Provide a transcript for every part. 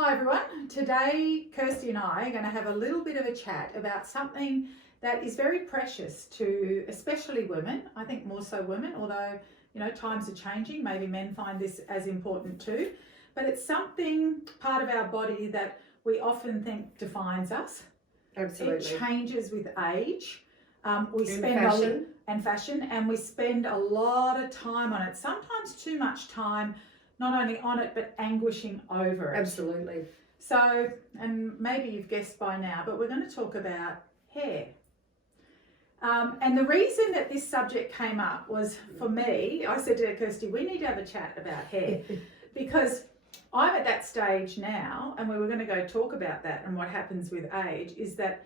Hi everyone, today Kirsty and I are going to have a little bit of a chat about something that is very precious to especially women. I think more so women, although times are changing, maybe men find this as important too, but it's something, part of our body that we often think defines us. Absolutely. It changes with age. Fashion, and we spend a lot of time on it, sometimes too much time, not only on it, but anguishing over it. Absolutely. So, and maybe you've guessed by now, but we're going to talk about hair. And the reason that this subject came up was, for me, I said to Kirsty, we need to have a chat about hair because I'm at that stage now, and we were going to go talk about that and what happens with age, is that,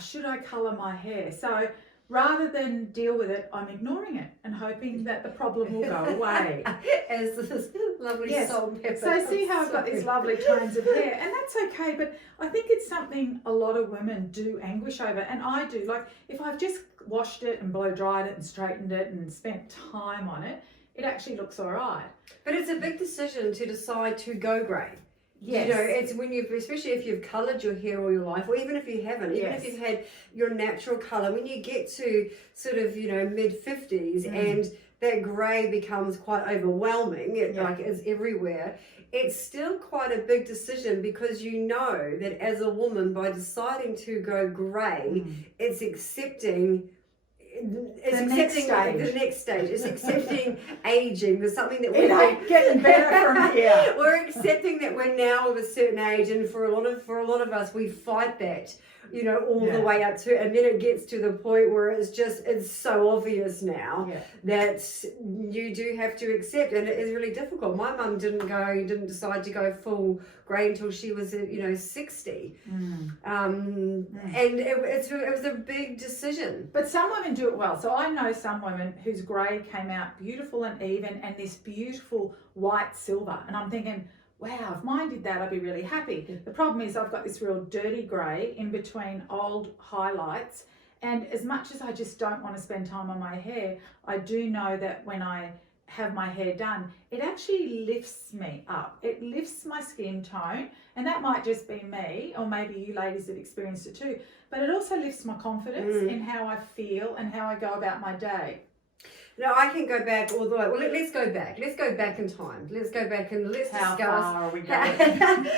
should I colour my hair? So rather than deal with it, I'm ignoring it and hoping that the problem will go away. As this lovely salt and pepper. So see how I've got these lovely tones of hair, and that's okay, but I think it's something a lot of women do anguish over, and I do. Like, if I've just washed it and blow dried it and straightened it and spent time on it, it actually looks all right. But it's a big decision to decide to go grey. Yes. You know, it's when you've, especially if you've coloured your hair all your life, or even if you haven't, even if you've had your natural colour, when you get to sort of, mid-50s and that grey becomes quite overwhelming, it like is everywhere, it's still quite a big decision, because you know that as a woman, by deciding to go grey, it's accepting the next stage. It's accepting aging. There's something that we're getting better from here. We're accepting that we're now of a certain age, and for a lot of us, we fight that, all the way up to, and then it gets to the point where it's so obvious now that you do have to accept, and it is really difficult. My mum didn't decide to go full grey until she was 60, and it was a big decision. But some women do it well. So I know some women whose grey came out beautiful and even, and this beautiful white silver, and I'm thinking, wow, if mine did that, I'd be really happy. The problem is I've got this real dirty grey in between old highlights, and as much as I just don't want to spend time on my hair, I do know that when I have my hair done, it actually lifts me up. It lifts my skin tone, and that might just be me, or maybe you ladies have experienced it too, but it also lifts my confidence in how I feel and how I go about my day. No, I can go back all the way. Well, let's go back. Let's go back in time. Let's go back and let's discuss. How far are we going?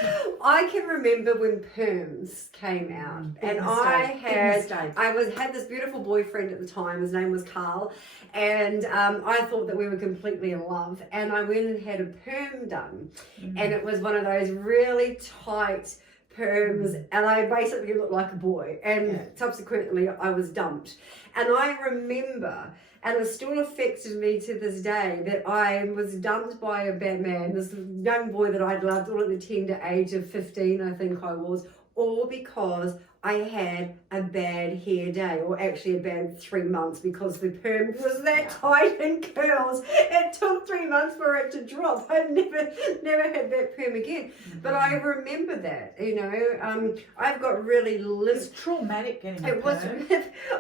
I can remember when perms came out, and I had this beautiful boyfriend at the time. His name was Carl, and I thought that we were completely in love. And I went and had a perm done, and it was one of those really tight perms, and I basically looked like a boy. And subsequently, I was dumped. And I remember, and it still affected me to this day, that I was dumped by a bad man, this young boy that I'd loved, all at the tender age of 15, I think I was, all because I had a bad hair day, or actually a bad 3 months, because the perm was that tight in curls. It took 3 months for it to drop. I've never had that perm again. But I remember that, I've got really limp. It's traumatic getting a perm.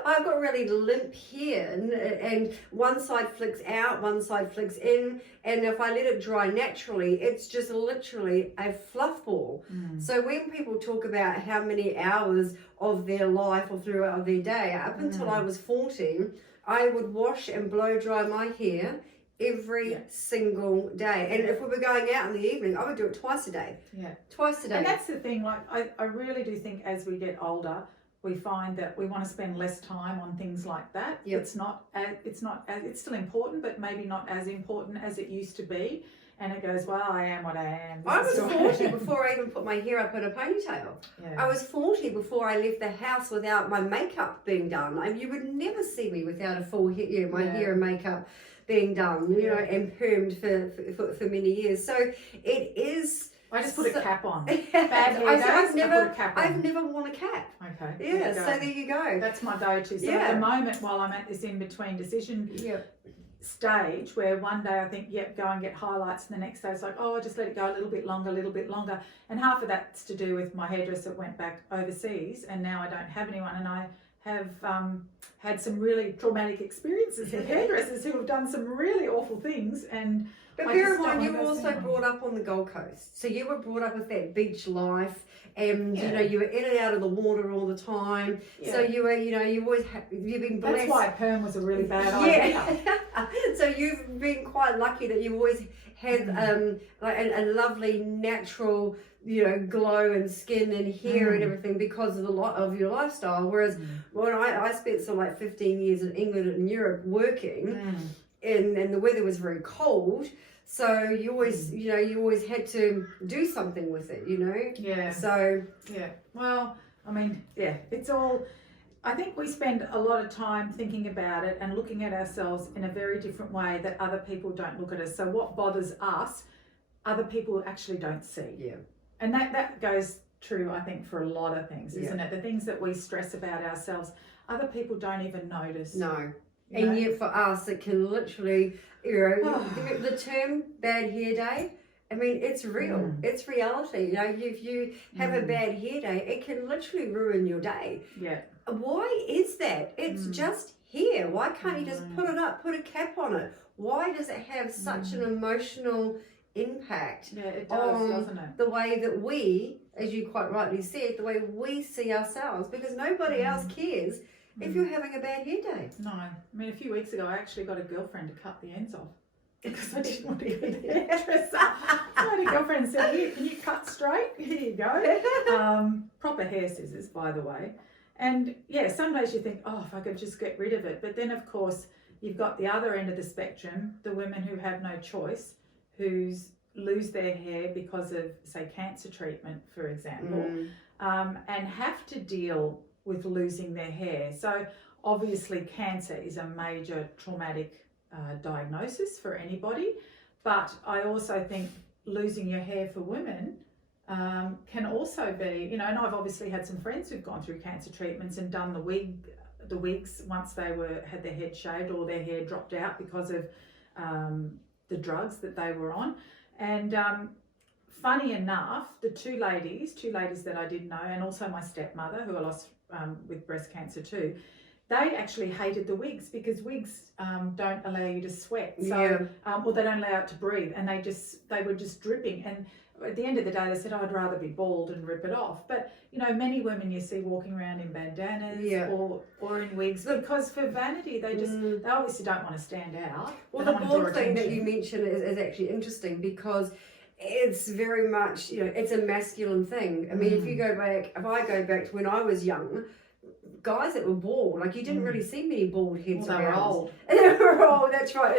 I've got really limp hair, and one side flicks out, one side flicks in, and if I let it dry naturally, it's just literally a fluff ball. So when people talk about how many hours of their life or throughout their day, up until I was 40, I would wash and blow dry my hair every single day. And if we were going out in the evening, I would do it twice a day. Twice a day. And that's the thing, like I really do think as we get older, we find that we want to spend less time on things like that. It's still important, but maybe not as important as it used to be. And it goes, well, I am what I am. I was 40 before I even put my hair up in a ponytail. I was 40 before I left the house without my makeup being done. You would never see me without a full hair, my hair and makeup being done, and permed for many years. So it is. I just put a cap on. Bad hair days, I put a cap on. I've never worn a cap. Okay. Yeah, so there you go. That's my go-to. So at the moment, while I'm at this in-between decision stage, where one day I think, go and get highlights, and the next day it's like, I just let it go a little bit longer. And half of that's to do with my hairdresser went back overseas, and now I don't have anyone, and I have had some really traumatic experiences with hairdressers who have done some really awful things. And but bear in mind, you were also brought up on the Gold Coast, so you were brought up with that beach life, and you know, you were in and out of the water all the time. Yeah. So you were, you know, you always you've been blessed. That's why perm was a really bad idea. So you've been quite lucky that you always had like a lovely natural, you know, glow and skin and hair and everything because of the lot of your lifestyle. Whereas when I spent some like 15 years in England and Europe working, and the weather was very cold. So you always, you know, you always had to do something with it, you know? Yeah. So. Yeah. Well, I mean, yeah, it's all, I think we spend a lot of time thinking about it and looking at ourselves in a very different way that other people don't look at us. So what bothers us, other people actually don't see. Yeah. And that goes true, I think, for a lot of things, isn't it? The things that we stress about ourselves, other people don't even notice. No. And yet for us, it can literally, you know, the term bad hair day, I mean, it's real. It's reality. You know, if you have a bad hair day, it can literally ruin your day. Yeah. Why is that? It's just hair. Why can't you just put it up, put a cap on it? Why does it have such an emotional impact doesn't it? The way that we, as you quite rightly said, the way we see ourselves, because nobody else cares if you're having a bad hair day. No. I mean, a few weeks ago, I actually got a girlfriend to cut the ends off because I didn't want to go to the hairdresser. I had a girlfriend and said, "Here, can you cut straight? Here you go." Proper hair scissors, by the way. And yeah, some days you think, oh, if I could just get rid of it. But then, of course, you've got the other end of the spectrum, the women who have no choice, who lose their hair because of, say, cancer treatment, for example, and have to deal with losing their hair. So obviously cancer is a major traumatic diagnosis for anybody, but I also think losing your hair for women can also be, you know, and I've obviously had some friends who've gone through cancer treatments and done the wigs once they had their head shaved or their hair dropped out because of the drugs that they were on. And funny enough, the two ladies that I did know, and also my stepmother, who I lost with breast cancer too, they actually hated the wigs because wigs don't allow you to sweat. So, or they don't allow it to breathe, and they were just dripping. And at the end of the day, they said, I'd rather be bald and rip it off. But, you know, many women you see walking around in bandanas or in wigs because for vanity, they obviously don't want to stand out. Well, the bald thing that you mentioned is actually interesting because it's very much, you know, it's a masculine thing. I mean, if I go back to when I was young, guys that were bald, like you didn't really see many bald heads around. They were old. They were old, that's right.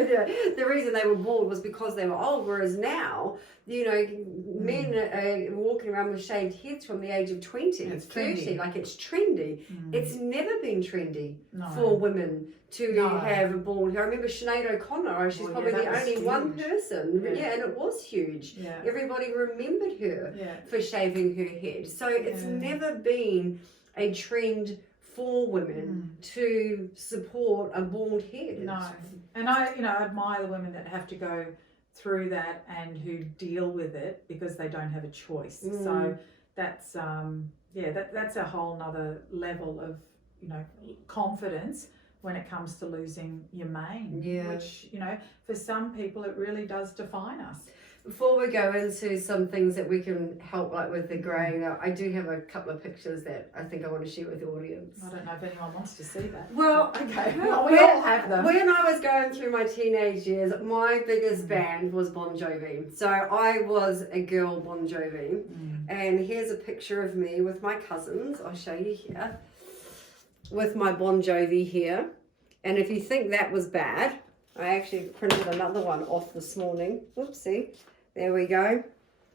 The reason they were bald was because they were old, whereas now, you know, men are walking around with shaved heads from the age of 20, it's 30, trendy. like it's trendy. It's never been trendy for women to have a bald hair. I remember Sinead O'Connor, she's probably the only one person. Yeah, and it was huge. Yeah. Everybody remembered her for shaving her head. So it's never been a trend for women to support a bald head. No, and I, you know, admire the women that have to go through that and who deal with it because they don't have a choice. So that's that's a whole nother level of, you know, confidence when it comes to losing your mane, which, you know, for some people it really does define us. Before we go into some things that we can help, like with the greying, I do have a couple of pictures that I think I want to share with the audience. I don't know if anyone wants to see that. Well, okay. Well, we all have them. When I was going through my teenage years, my biggest band was Bon Jovi. So I was a girl Bon Jovi. And here's a picture of me with my cousins. I'll show you here. With my Bon Jovi here. And if you think that was bad, I actually printed another one off this morning. Oopsie. There we go.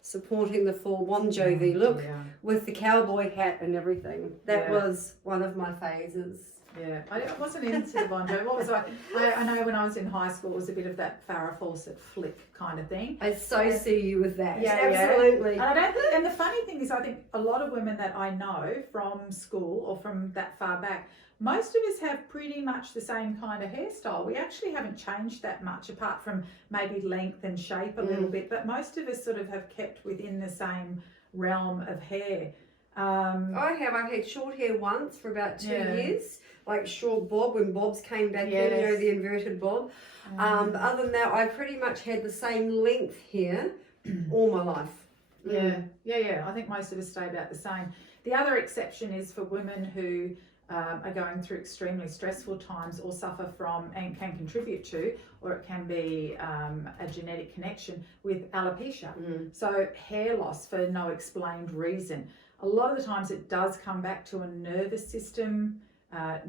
Supporting the full Bon Jovi look with the cowboy hat and everything. That was one of my phases. Yeah, I wasn't into the Bon Jovi. What was I know when I was in high school, it was a bit of that Farrah Fawcett flick kind of thing. I see you with that. Yeah, absolutely. And I don't think, and the funny thing is, I think a lot of women that I know from school or from that far back, most of us have pretty much the same kind of hairstyle. We actually haven't changed that much, apart from maybe length and shape a little bit, but most of us sort of have kept within the same realm of hair. I have. I've had short hair once for about 2 years, like short bob when bobs came back in, you know, the inverted bob. But other than that, I pretty much had the same length hair all my life. I think most of us stay about the same. The other exception is for women who are going through extremely stressful times or suffer from and can contribute to, or it can be a genetic connection with alopecia. So hair loss for no explained reason. A lot of the times it does come back to a nervous system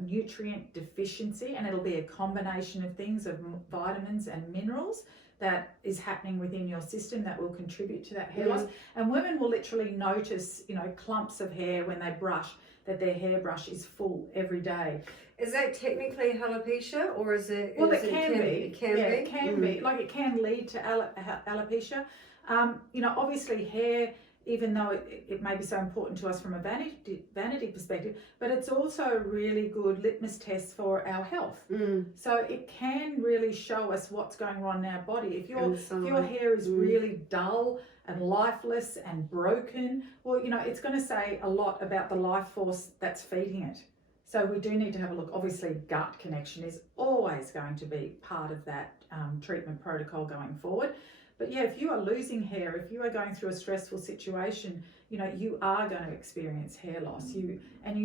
nutrient deficiency, and it'll be a combination of things, of vitamins and minerals that is happening within your system that will contribute to that hair loss. And women will literally notice, you know, clumps of hair when they brush, that their hairbrush is full every day. Is that technically alopecia, or is it? Well, it can be. It can be. It can be. Like, it can lead to alopecia. You know, obviously hair, even though it may be so important to us from a vanity perspective, but it's also a really good litmus test for our health. So it can really show us what's going on in our body. If your hair is really dull and lifeless and broken, well, you know, it's going to say a lot about the life force that's feeding it. So we do need to have a look. Obviously, gut connection is always going to be part of that treatment protocol going forward. But yeah, if you are losing hair, if you are going through a stressful situation, you know, you are going to experience hair loss. You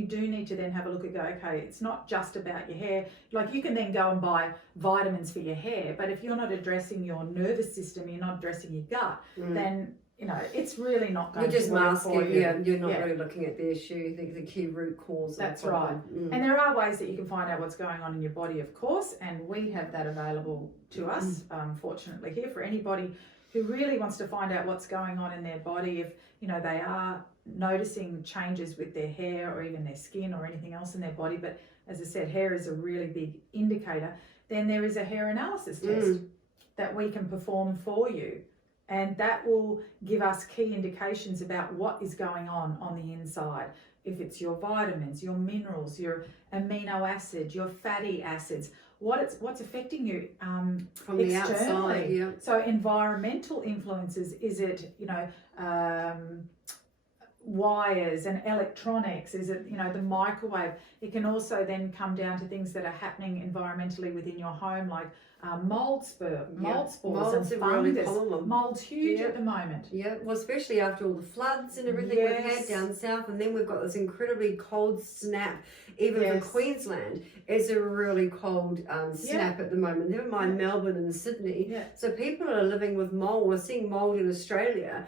do need to then have a look and go, okay, it's not just about your hair. Like, you can then go and buy vitamins for your hair, but if you're not addressing your nervous system, you're not addressing your gut, then, you know, it's really not going to work for you. You're just masking, you're not really looking at the issue, the key root cause. That's right. And there are ways that you can find out what's going on in your body, of course, and we have that available to us, fortunately, here for anybody who really wants to find out what's going on in their body. If, you know, they are noticing changes with their hair or even their skin or anything else in their body, but as I said, hair is a really big indicator, then there is a hair analysis test that we can perform for you. And that will give us key indications about what is going on the inside. If it's your vitamins, your minerals, your amino acid, your fatty acids, what's affecting you from the outside. So environmental influences, is it, you know, wires and electronics, is it, you know, the microwave? It can also then come down to things that are happening environmentally within your home, like mold spores and fungus. Really mold's huge at the moment. Well, especially after all the floods and everything we've had down south, and then we've got this incredibly cold snap. Even for Queensland, it's a really cold snap at the moment. Never mind Melbourne and Sydney. So people are living with mold. We're seeing mold in Australia,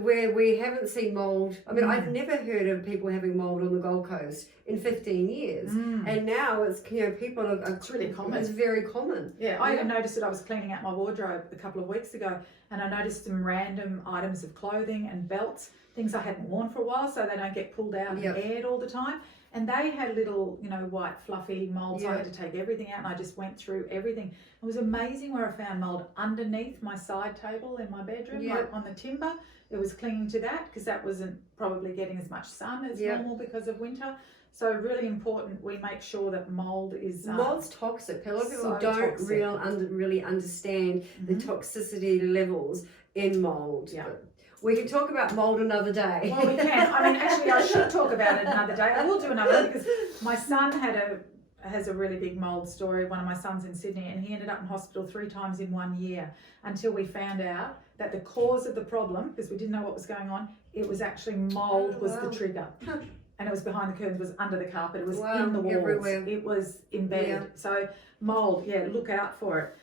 where we haven't seen mold. I mean, I've never heard of people having mold on the Gold Coast in 15 years, and now it's, you know, people are it's really common. It's very common. I noticed it. I was cleaning out my wardrobe a couple of weeks ago, and I noticed some random items of clothing and belts, things I hadn't worn for a while, so they don't get pulled out and aired all the time. And they had little, you know, white fluffy molds. I had to take everything out, and I just went through everything. It was amazing where I found mold underneath my side table in my bedroom, like on the timber. It was clinging to that because that wasn't probably getting as much sun as normal because of winter. So really important, we make sure that mold is... Mold's toxic. A lot of people don't really understand the toxicity levels in mold. We can talk about mold another day. Well, we can. I mean, actually, I should talk about it another day. I will do another one because my son has a really big mold story. One of my sons in Sydney, and he ended up in hospital 3 times in 1 year until we found out that the cause of the problem, because we didn't know what was going on, it was actually mold was the trigger. And it was behind the curtains, was under the carpet, it was in the walls, everywhere. It was embedded. So mold, look out for it.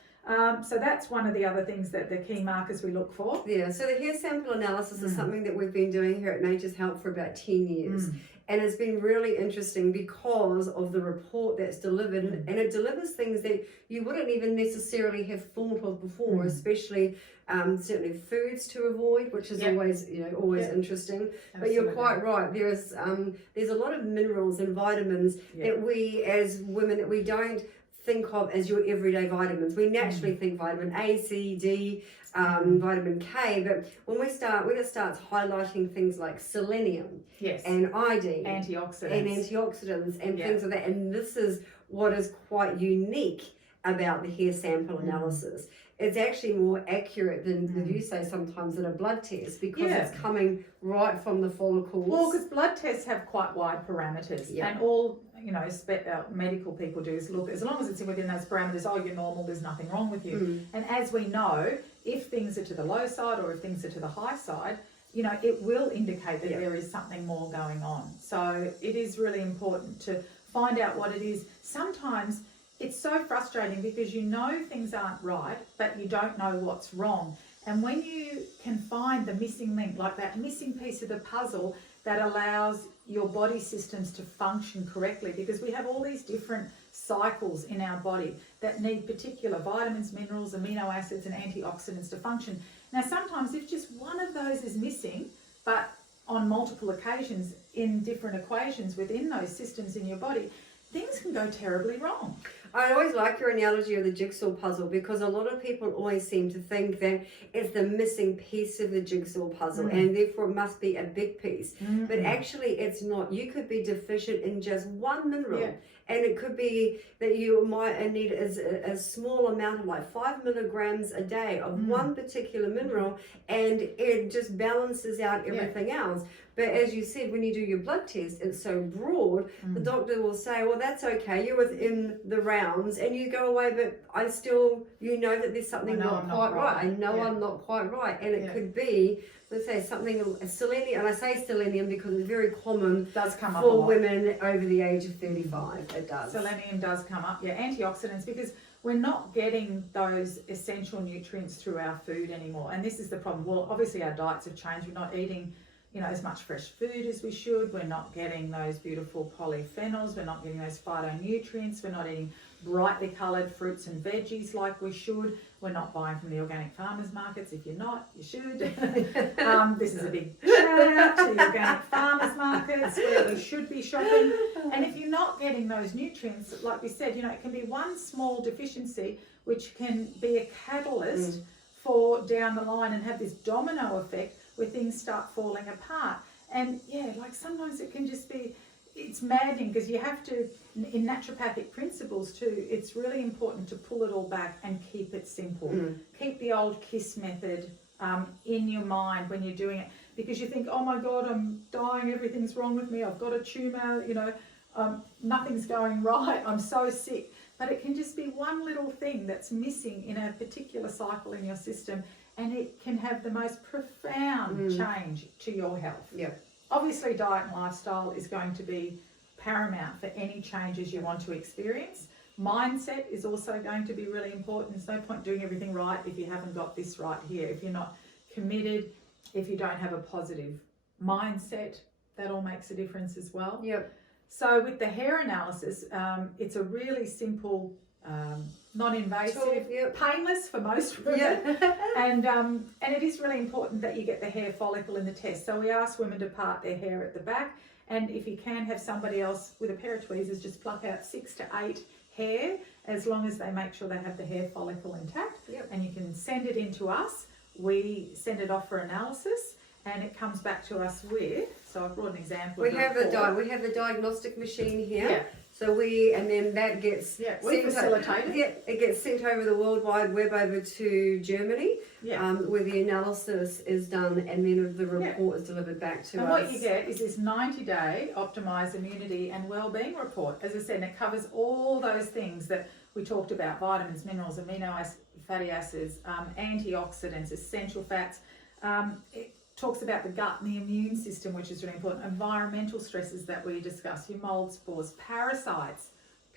So that's one of the other things that the key markers we look for. So the hair sample analysis is something that we've been doing here at Nature's Health for about 10 years. And it's been really interesting because of the report that's delivered, and it delivers things that you wouldn't even necessarily have thought of before, especially certainly foods to avoid, which is always interesting. Absolutely. But you're quite right. There's a lot of minerals and vitamins that we as women that we don't think of as your everyday vitamins. We naturally think vitamin A, C, D, vitamin K, but when it starts highlighting things like selenium and iodine, antioxidants and things like that, and this is what is quite unique about the hair sample analysis. it's actually more accurate than you say sometimes in a blood test, because it's coming right from the follicles. Well, because blood tests have quite wide parameters, and all medical people do is look, as long as it's within those parameters, oh, you're normal, there's nothing wrong with you. And as we know, if things are to the low side or if things are to the high side, it will indicate that there is something more going on. So it is really important to find out what it is. Sometimes it's so frustrating because things aren't right, but you don't know what's wrong. And when you can find the missing link, like that missing piece of the puzzle that allows your body systems to function correctly, because we have all these different cycles in our body that need particular vitamins, minerals, amino acids and antioxidants to function. Now, sometimes if just one of those is missing, but on multiple occasions in different equations within those systems in your body, things can go terribly wrong. I always like your analogy of the jigsaw puzzle, because a lot of people always seem to think that it's the missing piece of the jigsaw puzzle and therefore it must be a big piece. But actually it's not. You could be deficient in just one mineral, and it could be that you might need a small amount of like 5 milligrams a day of one particular mineral, and it just balances out everything else. But as you said, when you do your blood test, it's so broad, the doctor will say, well, that's okay, you're within the rounds, and you go away, but I still, that there's something not quite right. I know I'm not quite right. And it could be, let's say, something, selenium, and I say selenium because it's very common does come up for women over the age of 35. It does. Selenium does come up, antioxidants, because we're not getting those essential nutrients through our food anymore. And this is the problem. Well, obviously our diets have changed. We're not eating as much fresh food as we should. We're not getting those beautiful polyphenols. We're not getting those phytonutrients. We're not eating brightly coloured fruits and veggies like we should. We're not buying from the organic farmers markets. If you're not, you should. This is a big shout out to the organic farmers markets where we should be shopping. And if you're not getting those nutrients, like we said, it can be one small deficiency which can be a catalyst for down the line and have this domino effect where things start falling apart. And sometimes it can just be, it's maddening, because you have to, in naturopathic principles too, it's really important to pull it all back and keep it simple. Keep the old KISS method in your mind when you're doing it, because you think, oh my God, I'm dying, everything's wrong with me, I've got a tumour, nothing's going right, I'm so sick. But it can just be one little thing that's missing in a particular cycle in your system, and it can have the most profound change to your health. Obviously, diet and lifestyle is going to be paramount for any changes you want to experience. Mindset is also going to be really important. There's no point doing everything right if you haven't got this right here. If you're not committed, if you don't have a positive mindset, that all makes a difference as well. So with the hair analysis, it's a really simple, non-invasive, painless for most women, and it is really important that you get the hair follicle in the test. So we ask women to part their hair at the back, and if you can have somebody else with a pair of tweezers just pluck out 6 to 8 hair, as long as they make sure they have the hair follicle intact. And you can send it in to us. We send it off for analysis, and it comes back to us with, so I've brought an example. We have the diagnostic machine here. So then that gets we facilitate it. It gets sent over the World Wide Web over to Germany, where the analysis is done, and then the report is delivered back to us. And what you get is this 90-day optimised immunity and wellbeing report. As I said, and it covers all those things that we talked about: vitamins, minerals, amino acids, fatty acids, antioxidants, essential fats. It talks about the gut and the immune system, which is really important. Environmental stresses that we discuss, your mold spores, parasites.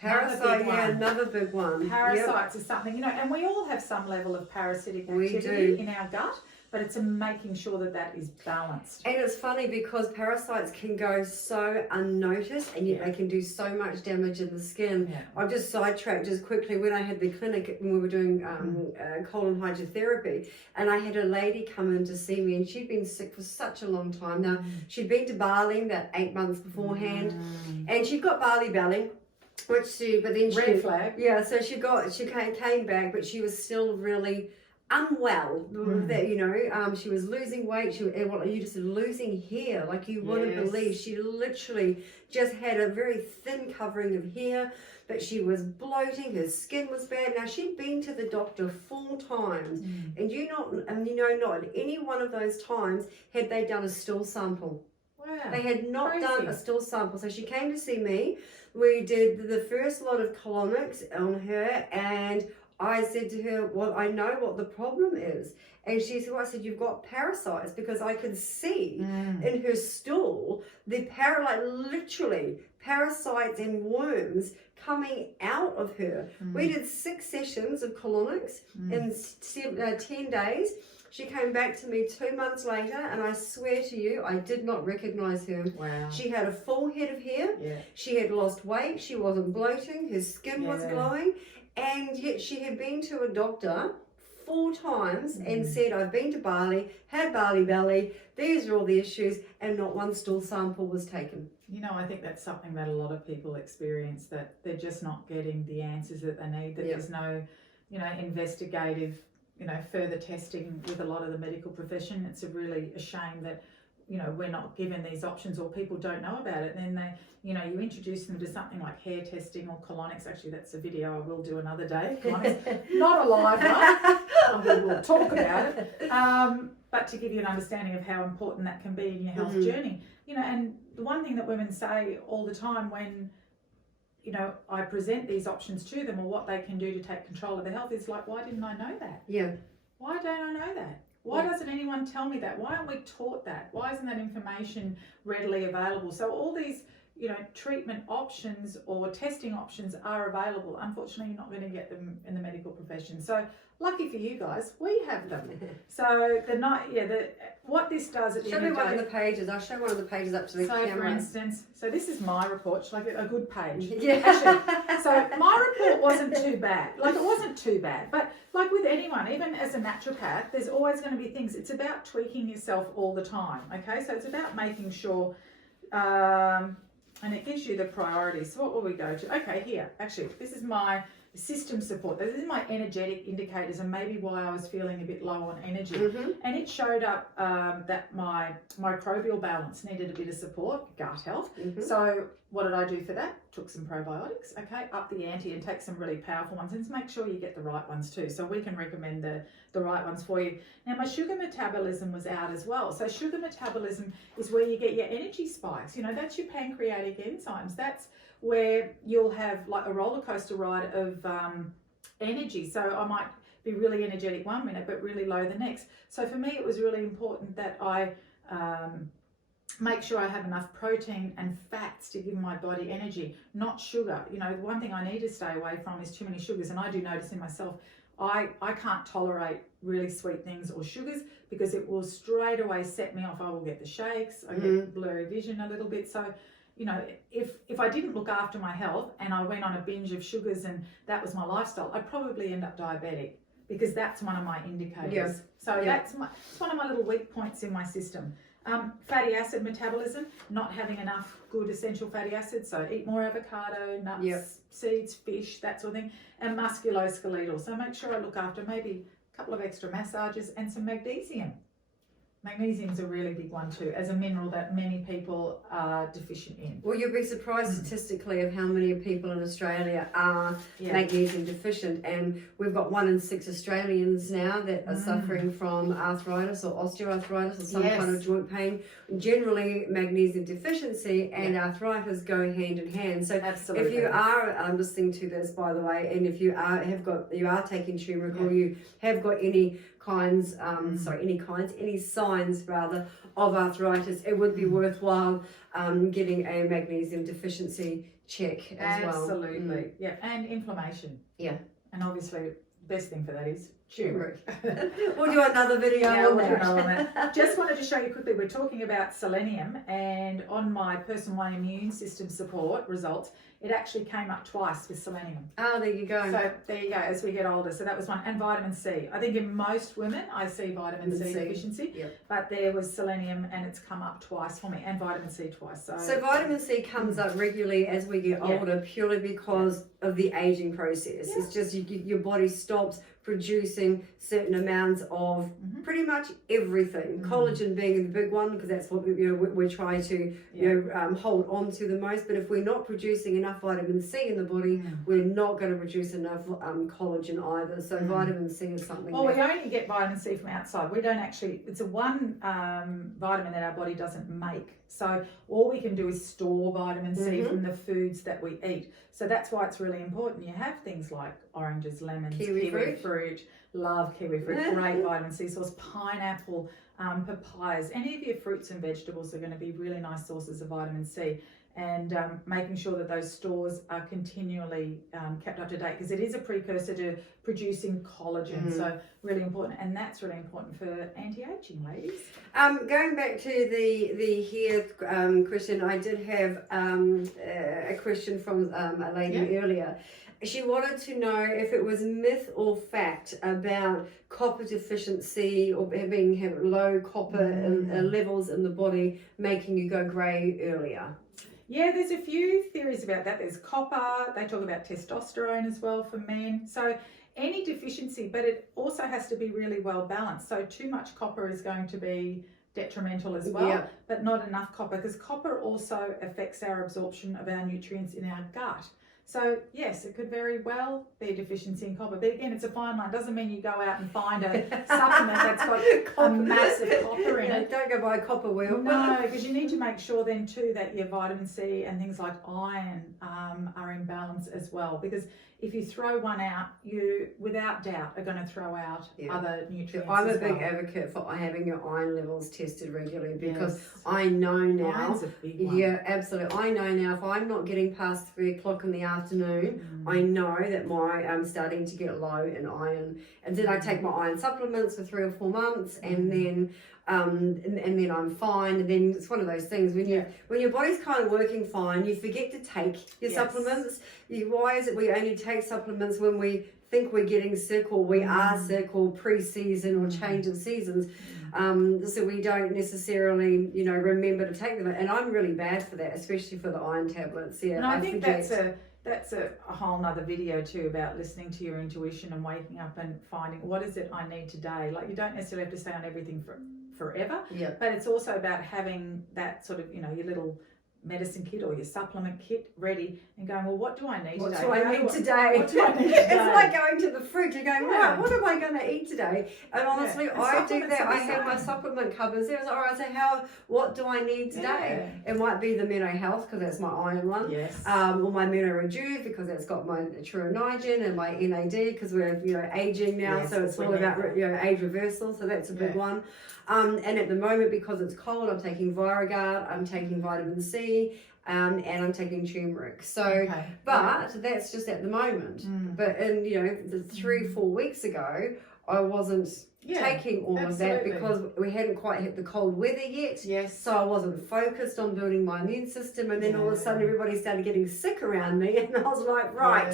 Another big one. Parasites is something, and we all have some level of parasitic activity in our gut, but it's making sure that is balanced. And it's funny because parasites can go so unnoticed, and yet they can do so much damage in the skin. I've just sidetracked just quickly. When I had the clinic, when we were doing colon hydrotherapy, and I had a lady come in to see me, and she'd been sick for such a long time. Now, she'd been to Bali about 8 months beforehand, and she'd got Bali belly. Red flag. So she came back, but she was still really unwell. That she was losing weight. You just said losing hair, like you wouldn't believe. She literally just had a very thin covering of hair. But she was bloating. Her skin was bad. Now she'd been to the doctor 4 times, and not at any one of those times had they done a stool sample. Wow. They had not done a stool sample. So she came to see me. We did the first lot of colonics on her, and I said to her, well, I know what the problem is. And she said, well, I said, you've got parasites, because I could see in her stool literally parasites and worms coming out of her. We did 6 sessions of colonics in 10 days. She came back to me 2 months later, and I swear to you, I did not recognize her. Wow. She had a full head of hair. Yeah. She had lost weight. She wasn't bloating. Her skin was glowing. And yet she had been to a doctor 4 times and said, I've been to Bali, had Bali belly, these are all the issues, and not one stool sample was taken. I think that's something that a lot of people experience, that they're just not getting the answers that they need, that there's no, investigative, further testing with a lot of the medical profession. It's really a shame that, we're not given these options, or people don't know about it. And then they, you introduce them to something like hair testing or colonics. Actually, that's a video I will do another day. Not a live one. We'll talk about it. But to give you an understanding of how important that can be in your health journey. And the one thing that women say all the time when, I present these options to them, or what they can do to take control of their health, is like, why didn't I know that? Yeah. Why don't I know that? Why doesn't anyone tell me that? Why aren't we taught that? Why isn't that information readily available? So all these, treatment options or testing options are available. Unfortunately, you're not going to get them in the medical profession. So lucky for you guys, we have them. So what this does at the end of the day. Show me one of the pages. I'll show one of the pages up to the camera. So for instance, this is my report, like a good page. Yeah. Actually, so my report wasn't too bad. It wasn't too bad. But like with anyone, even as a naturopath, there's always going to be things. It's about tweaking yourself all the time. Okay, so it's about making sure. And it gives you the priorities. So what will we go to? Okay, here. Actually, this is my system support. This is my energetic indicators, and maybe why I was feeling a bit low on energy. And it showed up that my microbial balance needed a bit of support, gut health. So what did I do for that? Took some probiotics, okay, up the ante, and take some really powerful ones, and make sure you get the right ones too. So we can recommend the right ones for you. Now my sugar metabolism was out as well. So sugar metabolism is where you get your energy spikes. That's your pancreatic enzymes. That's where you'll have like a roller coaster ride of energy. So I might be really energetic one minute, but really low the next. So for me, it was really important that I make sure I have enough protein and fats to give my body energy, not sugar. The one thing I need to stay away from is too many sugars. And I do notice in myself, I can't tolerate really sweet things or sugars, because it will straight away set me off. I will get the shakes, I get blurry vision a little bit. So if I didn't look after my health and I went on a binge of sugars and that was my lifestyle, I'd probably end up diabetic, because that's one of my indicators. So it's one of my little weak points in my system. Fatty acid metabolism, not having enough good essential fatty acids. So eat more avocado, nuts, seeds, fish, that sort of thing. And musculoskeletal. So make sure I look after maybe a couple of extra massages and some magnesium. Magnesium's a really big one too, as a mineral that many people are deficient in. Well, you'll be surprised statistically of how many people in Australia are magnesium deficient, and we've got 1 in 6 Australians now that are suffering from arthritis or osteoarthritis or some kind of joint pain. Generally, magnesium deficiency and arthritis go hand in hand. So if you are listening to this, by the way, and if you are taking turmeric or you have got any any signs rather of arthritis, it would be worthwhile getting a magnesium deficiency check as well. Absolutely, yeah, and inflammation. Yeah, and obviously best thing for that is turmeric. We'll do another video on that. Just wanted to show you quickly, we're talking about selenium, and on my personal one immune system support results, it actually came up twice with selenium. Oh, there you go. So there you go, as we get older. So that was one. And vitamin C. I think in most women, I see vitamin C deficiency, but there was selenium and it's come up twice for me, and vitamin C twice. So vitamin C comes up regularly as we get older, purely because of the aging process. It's just your body stops producing certain amounts of pretty much everything. Collagen being the big one, because that's what we try to hold on to the most. But if we're not producing enough vitamin C in the body, we're not going to produce enough collagen either. So vitamin C is something. Well, we only get vitamin C from outside. We don't actually. It's a one vitamin that our body doesn't make. So all we can do is store vitamin C from the foods that we eat. So that's why it's really important. You have things like oranges, lemons, kiwi fruit. Love kiwi fruit, great vitamin C source. Pineapple, papayas, any of your fruits and vegetables are going to be really nice sources of vitamin C. And making sure that those stores are continually kept up to date, because it is a precursor to producing collagen. So really important, and that's really important for anti-aging, ladies. Going back to the hair question, I did have a question from a lady earlier. She wanted to know if it was myth or fact about copper deficiency or having low copper levels in the body making you go grey earlier. Yeah, there's a few theories about that. There's copper, they talk about testosterone as well for men. So any deficiency, but it also has to be really well balanced. So too much copper is going to be detrimental as well, but not enough copper, because copper also affects our absorption of our nutrients in our gut. So yes, it could very well be a deficiency in copper. But again, it's a fine line. Doesn't mean you go out and find a supplement that's got a massive copper in it. Don't go buy a copper wheel. No, because you need to make sure then too that your vitamin C and things like iron are in balance as well. Because if you throw one out, you without doubt are going to throw out other nutrients. I'm a big advocate for having your iron levels tested regularly, because I know now. Iron's a big one. Yeah, absolutely. I know now if I'm not getting past 3 o'clock in the afternoon, I know that I'm starting to get low in iron. And then I take my iron supplements for 3 or 4 months, and then and then I'm fine. And then it's one of those things when your body's kind of working fine, you forget to take your supplements. Why is it we only take supplements when we think we're getting sick, or we are sick, or pre-season, or change of seasons? So we don't necessarily, remember to take them. And I'm really bad for that, especially for the iron tablets. Yeah, and I think that's a whole nother video too, about listening to your intuition and waking up and finding what is it I need today. Like, you don't necessarily have to stay on everything forever, but it's also about having that sort of, your little medicine kit or your supplement kit ready and going, well, what do I need today? What do I need today? It's like going to the fridge and going, right, what am I going to eat today? And honestly, I do that. I have my supplement cupboards there. All right, so what do I need today? It might be the Meno Health, because that's my iron one. Yes. Or my Meno Rejuve, because it's got my Niagen, and my NAD, because we're aging now, so it's all about age reversal. So that's a big one. And at the moment, because it's cold, I'm taking Viragard, I'm taking vitamin C, and I'm taking turmeric. So, but that's just at the moment. But in the 3-4 weeks ago, I wasn't taking all of that, because we hadn't quite hit the cold weather yet. Yes. So I wasn't focused on building my immune system, and then all of a sudden everybody started getting sick around me, and I was like, right,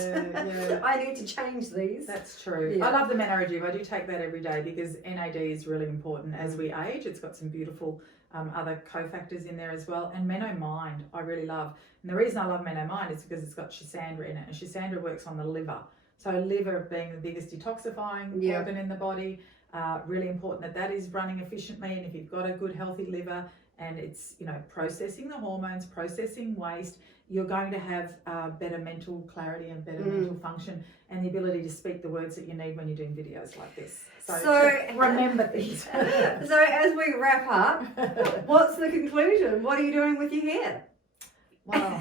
I need to change these. That's true. Yeah. I love the Meno Rejuve. I do take that every day, because NAD is really important as we age. It's got some beautiful other cofactors in there as well. And Meno Mind, I really love. And the reason I love Meno Mind is because it's got Schisandra in it, and Schisandra works on the liver. So liver being the biggest detoxifying organ in the body. Really important that is running efficiently, and if you've got a good healthy liver and it's processing the hormones, processing waste, you're going to have better mental clarity and better mental function, and the ability to speak the words that you need when you're doing videos like this. So remember things. So as we wrap up, what's the conclusion? What are you doing with your hair? Wow.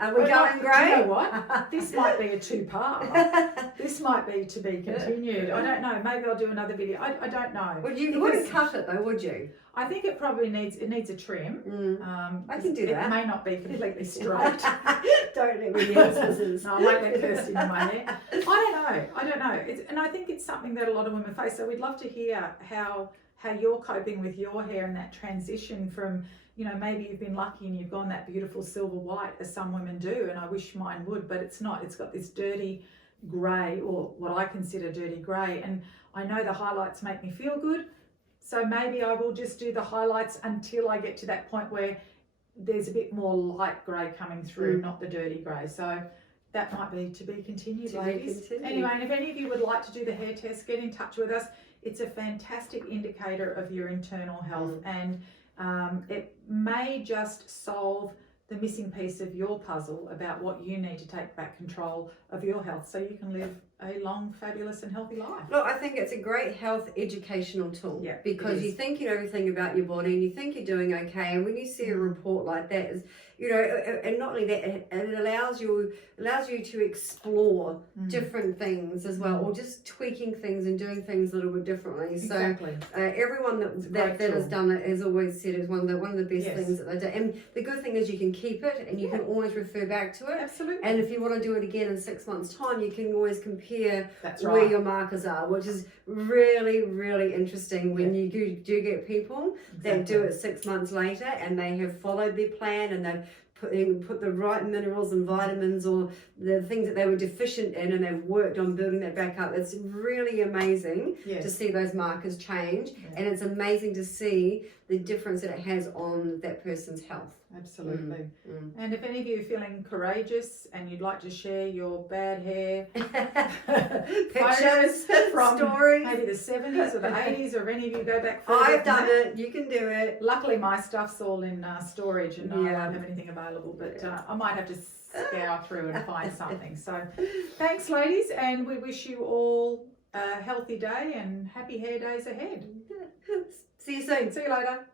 Are we going grey? You know what? This might be a 2-part. This might be to be continued. I don't know. Maybe I'll do another video. I don't know. You wouldn't cut it though, would you? I think it probably needs a trim. I can do that. It may not be completely straight. Don't let me use scissors. No, I won't let Kirsty in my hair. I don't know. And I think it's something that a lot of women face. So we'd love to hear how you're coping with your hair and that transition from, maybe you've been lucky and you've gone that beautiful silver white, as some women do, and I wish mine would, but it's not. It's got this dirty grey, or what I consider dirty grey, and I know the highlights make me feel good, so maybe I will just do the highlights until I get to that point where there's a bit more light grey coming through, not the dirty grey. So that might be to be continued, To be ladies. continued. Anyway, and if any of you would like to do the hair test, get in touch with us. It's a fantastic indicator of your internal health, and it may just solve the missing piece of your puzzle about what you need to take back control of your health so you can live a long, fabulous and healthy life. Look, I think it's a great health educational tool, Yeah, because you think you know everything about your body and you think you're doing okay, and when you see a report like that, is, you know, and not only that, it allows you to explore different things as well, or just tweaking things and doing things a little bit differently. Exactly. So everyone that has done it has always said it's one of the best things that they do. And the good thing is you can keep it and you can always refer back to it. Absolutely. And if you want to do it again in 6 months' time, you can always compare That's where right. your markers are, which is really, really interesting when you do get people that do it 6 months later and they have followed their plan and they've put the right minerals and vitamins or the things that they were deficient in, and they've worked on building that back up. It's really amazing to see those markers change, and it's amazing to see the difference that it has on that person's health. Absolutely. And if any of you are feeling courageous and you'd like to share your bad hair photos from stories, maybe the 70s or the 80s, or if any of you go back further, I've done it, you can do it. Luckily my stuff's all in storage and I won't have anything available, but I might have to scour through and find something. So thanks, ladies, and we wish you all a healthy day and happy hair days ahead. See you soon. See you later.